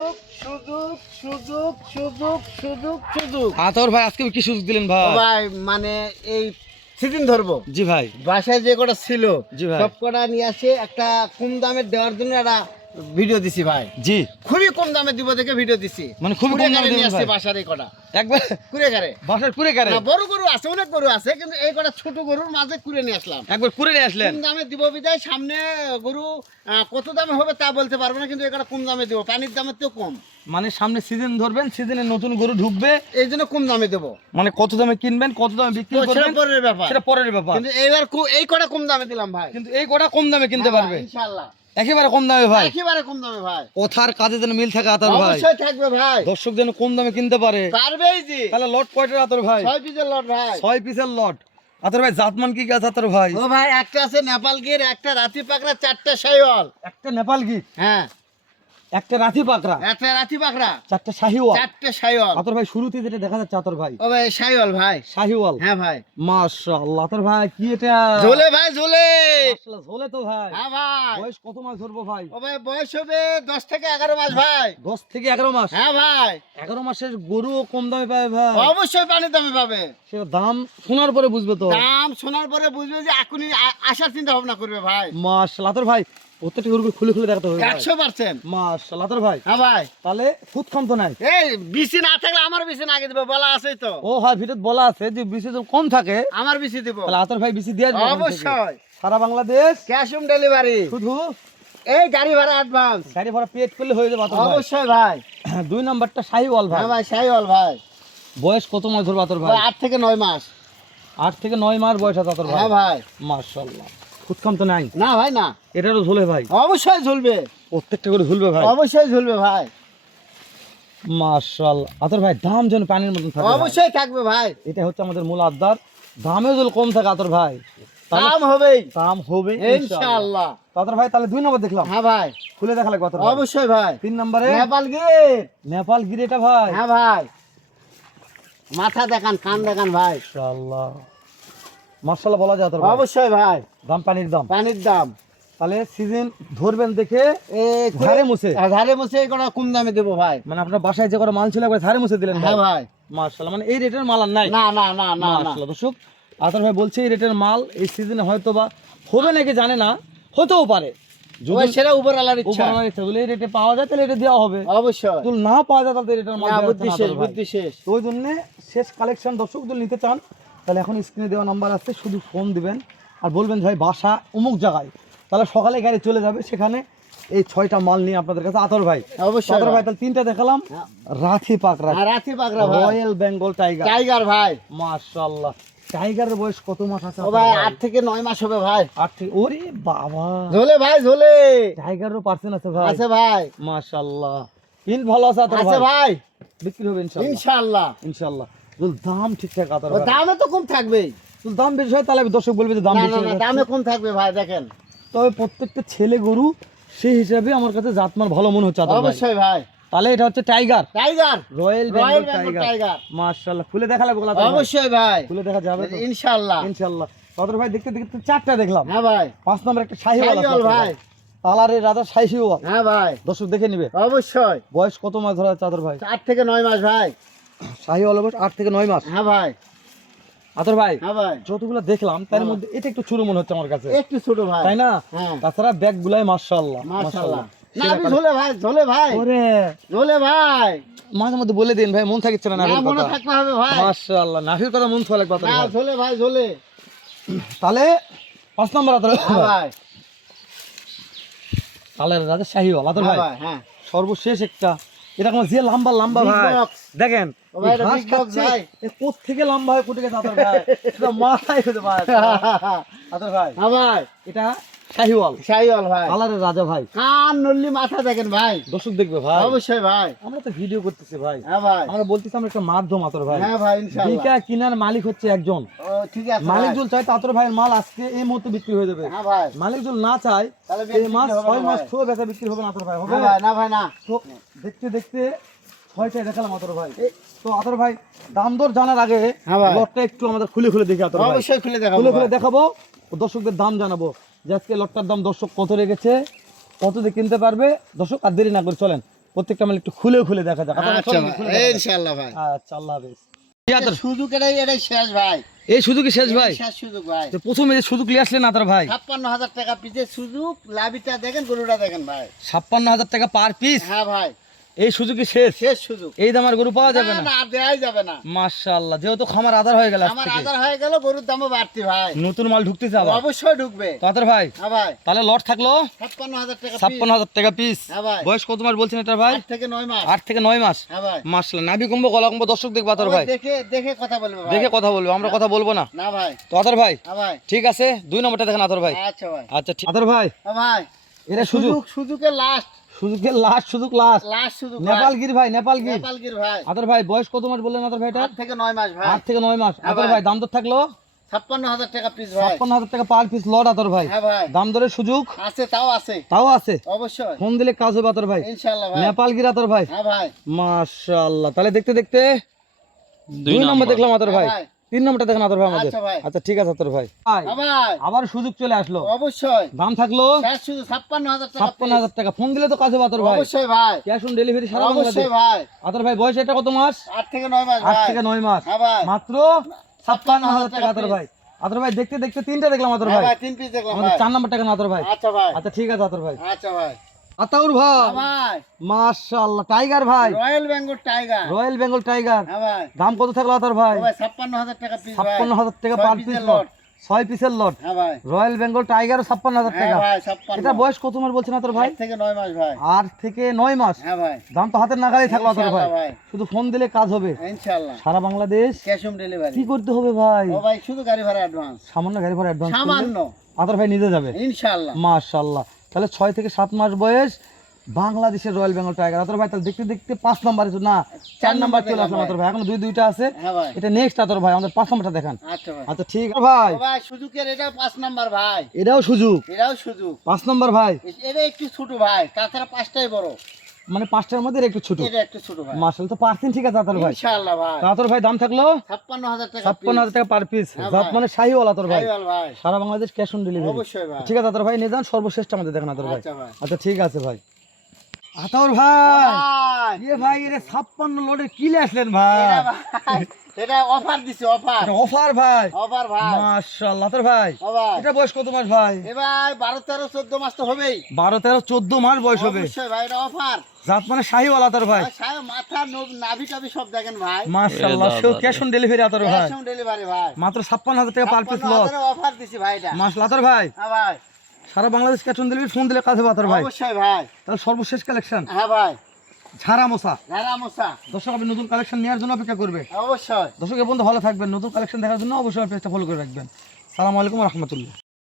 সুযোগ সুযোগ সুযোগ সুযোগ সুযোগ আতর ভাই আজকে কি সুযোগ দিলেন ভাই? ভাই মানে এই সিজন ধরবো। জি ভাই। বাসায় যে কটা ছিল জি ভাই। সব কটা নিয়ে আসে একটা কম দামের দেওয়ার জন্য একটা ভিডিও দিছি ভাই। জি। খুবই কম দামে দিব দেখে ভিডিও দিছি। মানে খুবই কম দামে নিয়ে আসছে বাসার এই কটা। একবার কুড়ে গাড়ে। বাসার কুড়ে কারে না, বড় গরু আছে অনেক গরু আছে কিন্তু এই কটা ছোট গরুর মাঝে কুড়ে নিয়ে আসলাম। একবার কুড়ে নিয়ে আসলেন? কম দামে দিব বিদায় সামনে গরু কত দামে হবে তা বলতে পারব না কিন্তু এই কটা কম দামে দিব। পানির দামের তো কম। মানে সামনে সিজন ধরবেন সিজনে নতুন গরু ঢুকবে। এই জন্য কম দামে দেবো। মানে কত দামে কিনবেন কত দামে বিক্রি তো সেটা করবেন পরের ব্যাপার। সেটা পরের ব্যাপার। কিন্তু এইবার এই কটা কম দামে দিলাম ভাই। কিন্তু এই কটা কম দামে কিনতে পারবে। ইনশাআল্লাহ একেবারে কম দামে ভাই। একেবারে কম দামে ভাই। কথার কাজে যেন মিল থাকে আতর ভাই। অবশ্যই থাকবে ভাই। দর্শক যেন কম দামে কিনতে পারে। পারবেই জি তাহলে লট কয়টার আতর ভাই? ছয় পিসের লট ভাই। ছয় পিসের লট। আতর ভাই জাতমান কি গাছ আতর ভাই? ও ভাই একটা আছে নেপাল গির একটা রাতি পাকড়া চারটা শাহিওয়াল একটা নেপাল গির? হ্যাঁ। একটা রাথি পাকড়া। একটা রাতি পাকড়া। চারটা শাহিওয়াল। চারটে শাহিওয়াল। আতর ভাই শুরুতে যেটা দেখা যাচ্ছে আতর ভাই। ও ভাই শাহিওয়াল ভাই। শাহিওয়াল। হ্যাঁ ভাই। মাশাআল্লাহ আতর ভাই কি এটা? ঝোলে ভাই ঝোলে। মাশাআল্লাহ, ঝোলে তো ভাই। হ্যাঁ ভাই। বয়স কত মাস ধরবো ভাই? ও ভাই বয়স হবে দশ থেকে এগারো মাস ভাই। দশ থেকে এগারো মাস? হ্যাঁ ভাই। এগারো মাসের গরু কম দামে পাবে ভাই। অবশ্যই পানি দামে পাবে। সে দাম শোনার পরে বুঝবে তো। দাম শোনার পরে বুঝবে যে এখনই আসার চিন্তা ভাবনা করবে ভাই। মাশাআল্লাহ আতর ভাই প্রত্যেকটা গরুকে খুলে খুলে দেখাতে হবে একশো পার্সেন্ট। আতর ভাই। হ্যাঁ ভাই। তাহলে খুদ কম তো নাই। এই বিসি না থাকলে আমার বিসি না আগে দেবো বলা আছে তো। ও হয় বলা আছে যে বিসি কম থাকে আমার বিসি দিব। তাহলে আতর ভাই বিসি দিয়ে। অবশ্যই। সারা বাংলাদেশ ক্যাশ অন ডেলিভারি। শুধু এই গাড়ি ভাড়া অ্যাডভান্স গাড়ি ভাড়া পেড করলে হয়ে যাবে অবশ্যই ভাই। দুই নাম্বারটা শাহিওয়াল ভাই। হ্যাঁ ভাই শাহিওয়াল ভাই। বয়স কত মাস ধরবে আতর ভাই? আট থেকে নয় মাস। আট থেকে নয় মাস বয়স আছে আতর ভাই। হ্যাঁ ভাই। মাশাআল্লাহ। খুদ তো নাই। না ভাই না। এটারও ঝোলে ভাই। অবশ্যই ঝুলবে। প্রত্যেকটা করে ঝুলবে ভাই। অবশ্যই ঝুলবে ভাই। মাশাআল্লাহ আতর ভাই দাম যেন পানির মতন থাকে অবশ্যই থাকবে ভাই। এটা হচ্ছে আমাদের মূল আবদার। দামেও যদি কম থাকে আতর ভাই দাম হবেই। দাম হবে ইনশাআল্লাহ। ইনশাআল্লাহ। আতর ভাই তাহলে দুই নম্বর দেখলাম। হ্যাঁ ভাই। খুলে দেখালে কত অবশ্যই ভাই। তিন নম্বরে? নেপাল গির। নেপাল গিরেটা ভাই। হ্যাঁ ভাই। মাথা দেখান কান দেখান ভাই। মাশাআল্লাহ। মাশাআল্লাহ বলা যায় অবশ্যই ভাই। দাম পানির দাম। পানির দাম। তাহলে সিজন ধরবেন দেখে ধারে মুছে। ধারে মুছে কম দামে দেবো ভাই। মানে আপনার বাসায় যে করে মাল ছিল একবার ধারে মুছে দিলেন হ্যাঁ ভাই। মানে এই রেটের মাল আর নাই। না না না না দর্শক আতর ভাই বলছে এই রেটের মাল এই সিজনে হয়তো বা হবে নাকি জানে না হতেও পারে। সেটা উপর আলার ইচ্ছা। উপর ইচ্ছা যদি রেটে পাওয়া যায় তাহলে এটা দেওয়া হবে। অবশ্যই। যদি না পাওয়া যায় তাহলে রেটের মাল বুদ্ধি শেষ বুদ্ধি শেষ ওই জন্য শেষ কালেকশন দর্শক যদি নিতে চান। তাহলে এখন স্ক্রিনে দেওয়া নাম্বার আছে শুধু ফোন দিবেন। আর বলবেন ভাই বাসা অমুক জায়গায়। তাহলে সকালে গাড়ি চলে যাবে সেখানে এই ছয়টা মাল নিয়ে আপনাদের কাছে। আতর ভাই অবশ্যই আতর ভাই। তাহলে তিনটা দেখালাম। হ্যাঁ। রাথি পাকড়া। আর রাতি পাকড়া ভাই। রয়্যাল বেঙ্গল টাইগার টাইগার ভাই। মাশাআল্লাহ। টাইগারের বয়স কত মাস আছে ও ভাই ভাই? আট থেকে নয় মাস হবে ভাই। আট থেকে ওরে বাবা। ঝোলে ভাই ঝোলে। টাইগারেরও পার্সেন্ট আছে ভাই। আছে ভাই। মাশাআল্লাহ। ইন ভালো আছে আতর ভাই। আছে ভাই। বিক্রি হবে ইনশাআল্লাহ। ইনশাআল্লাহ। ইনশাআল্লাহ। দাম ঠিকঠাক আতর দামে তো কম থাকবেই। যদি দাম বেশি হয় তাহলে দর্শক বলবে যে দাম বেশি। দামে কম থাকবে ভাই দেখেন। তবে প্রত্যেকটা ছেলে গরু সেই হিসাবে আমার কাছে জাতমান ভালো মনে হচ্ছে অবশ্যই ভাই। তাহলে এটা হচ্ছে tiger. Tiger. Royal Bengal tiger. মাশাআল্লাহ খুলে দেখালে বলা অবশ্যই ভাই। খুলে দেখা যাবে তো? ইনশাআল্লাহ। ইনশাআল্লাহ। আদর ভাই দেখতে দেখতে চারটা দেখলাম। হ্যাঁ ভাই। পাঁচ নম্বর একটা শাহিওয়াল ভাই। তালারের রাজা শাহিওয়াল। হ্যাঁ ভাই। দর্শক দেখে নিবে। অবশ্যই। বয়স কত মাস ধরা চাদর ভাই? চার থেকে নয় মাস ভাই। আট থেকে নয় মাস। হ্যাঁ ভাই। আদর ভাই হ্যাঁ যতগুলো দেখলাম তার মধ্যে এটা একটু ছোট মনে হচ্ছে আমার কাছে। একটু ছোট ভাই। তাই না? হ্যাঁ। তাছাড়া ব্যাগ গুলাই মার্শাল্লাহ মাশাআল্লাহ। না ঝোলে ভাই ঝোলে ভাই। ওরে। ঝোলে ভাই। মাঝে মধ্যে বলে দিন ভাই মন থাকিচ্ছে না না নাভির কথা। থাকতে হবে ভাই। মাশাআল্লাহ নাভির কথা মন থাকলে কথা না ঝোলে ভাই ঝোলে। তাহলে পাঁচ নম্বর আতর হ্যাঁ ভাই। তাহলে রাজা শাহিওয়াল আতর হ্যাঁ ভাই হ্যাঁ। সর্বশেষ একটা এরকম যে লম্বা লম্বা ভাই। দেখেন এটা ঘাস খাচ্ছে, কোথ থেকে লম্বা হয়ে ভাই? এটা মাথায় ভাই। হ্যাঁ ভাই। এটা শাহিওয়াল। শাহিওয়াল ভাই। রাজা ভাই। কান নল্লি মাথা দেখেন ভাই। দর্শক দেখবে ভাই। অবশ্যই ভাই। আমরা তো ভিডিও করতেছি ভাই। হ্যাঁ ভাই। আমরা বলতেছি আমরা একটা মাধ্যম আতর ভাই। হ্যাঁ ভাই ইনশাআল্লাহ। বিকা কিনার মালিক হচ্ছে একজন। ও ঠিক আছে মালিক। জুল চাই তাতর ভাইয়ের মাল আজকে এই মুহূর্তে বিক্রি হয়ে যাবে। হ্যাঁ ভাই। মালিক জুল না চায় তাহলে এই মাস ছয় মাস বেচা বিক্রি হবে না আতর ভাই হবে না ভাই না তো দেখতে দেখতে ছয়টায় দেখালাম আতর ভাই। তো আতর ভাই দাম দর জানার আগে হ্যাঁ লটটা একটু আমাদের খুলে খুলে দেখি আতর ভাই। অবশ্যই খুলে দেখাবো খুলে খুলে দেখাবো দর্শকদের দাম জানাব। যে আজকে লটটার দাম দর্শক কত রেখেছে কত দিয়ে কিনতে পারবে? দর্শক আর দেরি না করে চলেন প্রত্যেকটা মাল একটু খুলে খুলে দেখা যাক। আচ্ছা। ইনশাআল্লাহ ভাই। আচ্ছা আল্লাহ হাফেজ। সুযোগ এটাই এটাই শেষ ভাই। এই শেষ ভাই? শেষ সুযোগ ভাই। তো প্রথমে যে আসলেন ভাই। ছাপ্পান্ন হাজার টাকা পিসের সুযোগ লাভিটা দেখেন গরুটা দেখেন ভাই। ছাপ্পান্ন হাজার টাকা পার পিস হ্যাঁ ভাই। এই সুযোগই শেষ? শেষ সুযোগ। এই দাম আর গরু পাওয়া যাবে না না? দেয়াই যাবে না। মাশাআল্লাহ যেহেতু খামার আধার হয়ে গেল আমার। আধার হয়ে গেল গরুর দামও বাড়তি ভাই। নতুন মাল ঢুকতেছে আবার? অবশ্যই ঢুকবে। তো ভাই হ্যাঁ ভাই। তাহলে লট থাকল? ছাপ্পান্ন হাজার টাকা piece। ছাপ্পান্ন হাজার টাকা পিস হ্যাঁ ভাই। বয়স কত মাস বলছেন এটা ভাই? আট থেকে নয় মাস। আট থেকে নয় মাস। হ্যাঁ ভাই। মাসলা নাভি কমবো গলা কমবো দর্শক দেখব আতর ভাই। দেখে দেখে কথা বলবে ভাই। দেখে কথা বলব আমরা কথা বলব না। না ভাই। তো আতর ভাই হ্যাঁ ভাই। ঠিক আছে? দুই নম্বরটা দেখেন আতর ভাই। আচ্ছা ভাই। আচ্ছা ঠিক আতর ভাই হ্যাঁ ভাই। এটা সুযোগ। সুযোগের লাস্ট সুযোগের লাস্ট সুযোগ লাস্ট। লাস্ট সুযোগ নেপালগির ভাই নেপালগির। নেপালগির ভাই। আতর ভাই বয়স কত মাস বললেন ভাইটা আট থেকে নয় মাস ভাই। আট থেকে নয় মাস। হ্যাঁ ভাই। ভাই দাম দর থাকল? ছাপ্পান্ন হাজার টাকা পিস ভাই। ছাপ্পান্ন হাজার টাকা পার পিস লট ভাই। হ্যাঁ ভাই। দাম দরের সুযোগ? আছে তাও আছে। তাও আছে? অবশ্যই। ফোন দিলে কাজ হবে ভাই। ইনশাআল্লাহ ভাই। নেপালগির আতর ভাই। হ্যাঁ ভাই। মাশাআল্লাহ। তাহলে দেখতে দেখতে দুই নম্বর। দেখলাম আতর ভাই। হ্যাঁ ভাই। তিন নম্বরটা দেখেন আতর ভাই আমাদের। আচ্ছা আচ্ছা ঠিক আছে আতর ভাই। আবার সুযোগ চলে আসলো। অবশ্যই। দাম থাকল ছাপ্পান্ন হাজার টাকা ফোন দিলে তো কাজ হবে আতর ভাই। অবশ্যই ভাই। ক্যাশ অন ডেলিভারি সারা বাংলাদেশ। অবশ্যই ভাই। আতর ভাই বয়স এটা কত মাস? আট থেকে নয় মাস আট থেকে নয় মাস। হ্যাঁ মাত্র ছাপ্পান্ন হাজার টাকা আতর ভাই। আতর ভাই দেখতে দেখতে তিনটা দেখলাম আতর হ্যাঁ ভাই। তিন পিস দেখলাম চার নাম্বার টাকা আতর ভাই? আচ্ছা ভাই। আচ্ছা ঠিক আছে আতর ভাই। আচ্ছা ভাই। আতাউর ভাই। মাশাআল্লাহ টাইগার ভাই। Royal Bengal tiger. Royal Bengal tiger. হ্যাঁ ভাই। দাম কত থাকল আতর ভাই? হ্যাঁ ভাই ছাপ্পান্ন হাজার টাকা পিস ভাই। ছাপ্পান্ন হাজার টাকা পার পিস লট। ছয় পিসের লট হ্যাঁ ভাই। রয়্যাল বেঙ্গল টাইগার ছাপ্পান্ন হাজার টাকা। এটা বয়স কত মাস বলছেন ভাই? থেকে নয় মাস ভাই। আট থেকে নয় মাস। হ্যাঁ ভাই। দাম তো হাতের নাগালেই থাকল ভাই। শুধু ফোন দিলে কাজ হবে। ইনশাআল্লাহ। সারা বাংলাদেশ ক্যাশ অন ডেলিভারি। কি করতে হবে ভাই? ও ভাই শুধু গাড়ি ভাড়া অ্যাডভান্স সামান্য গাড়ি ভাড়া অ্যাডভান্স সামান্য। ভাই নিজে যাবে। ইনশাআল্লাহ। মাশাআল্লাহ। তাহলে ছয় থেকে সাত মাস বয়স বাংলাদেশের রয়্যাল বেঙ্গল টাইগার আতর ভাই তাহলে দেখতে দেখতে পাঁচ নম্বর না চার নাম্বার চলে আসলাম আতর ভাই। এখন দুই দুইটা আছে। হ্যাঁ এটা নেক্সট আতর ভাই আমাদের পাঁচ নাম্বারটা দেখান। আচ্ছা আচ্ছা ঠিক আছে ভাই। ভাই সুযোগের এটা পাঁচ নম্বর ভাই। এটাও সুযোগ। এটাও সুযোগ। পাঁচ নম্বর ভাই। এটা একটু ছোট ভাই তাছাড়া পাঁচটাই বড়। মানে পাঁচটার মধ্যে একটু ছোট। এটা একটু ছোট ভাই। মার্শাল তো পারছেন ঠিক আছে আতর ভাই? ইনশাআল্লাহ ভাই। আতর ভাই দাম থাকল? ছাপ্পান্ন হাজার টাকা পার পিস হ্যাঁ জাত। মানে শাহিওয়াল আতর ভাই। সারা বাংলাদেশ ক্যাশ অন ডেলিভারি অবশ্যই ভাই। ঠিক আছে আতর ভাই নিয়ে যান সর্বশ্রেষ্ঠ আমাদের দেখেন আতর আচ্ছা ভাই। আচ্ছা ঠিক আছে ভাই। আতর ভাই। ভাই, ইয়ে ভাই এর ছাপ্পান্ন লোডের কিলে আসলেন ভাই। এটা অফার দিছে অফার অফার ভাই। অফার ভাই। মাশাআল্লাহ আতর ভাই। এটা বয়স কত মাস ভাই? এবার বারো তেরো চোদ্দ মাস তো হবেই। বারো তেরো চোদ্দ মাস বয়স হবে। অবশ্যই ভাই এটা অফার জাত মানে শাহিওয়াল আতর ভাই। মাথা নব- নাভি টাভি সব দেখেন ভাই। মাশাআল্লাহ সেও ক্যাশ অন ডেলিভারি আতর ভাই। ক্যাশ অন ডেলিভারি ভাই। মাত্র ছাপ্পান্ন হাজার টাকা পার পিস লস অফার দিছি ভাই এটা। মাশাআল্লাহ আতর ভাই। হ্যাঁ ভাই। সারা Bangladesh cash on delivery phone দিলে কাছে বাতার ভাই। অবশ্যই ভাই। তাহলে সর্বশেষ কালেকশন হ্যাঁ ভাই। ঝাড়া মশা। ঘেরা মশা। দর্শক আপনি নতুন কালেকশন নেওয়ার জন্য অপেক্ষা করবে। অবশ্যই। দর্শক এ বন্ধু ভালো থাকবেন। নতুন কালেকশন দেখার জন্য অবশ্যই পেজটা ফলো করে রাখবেন। সালাম আলাইকুম রহমতুল্লাহ।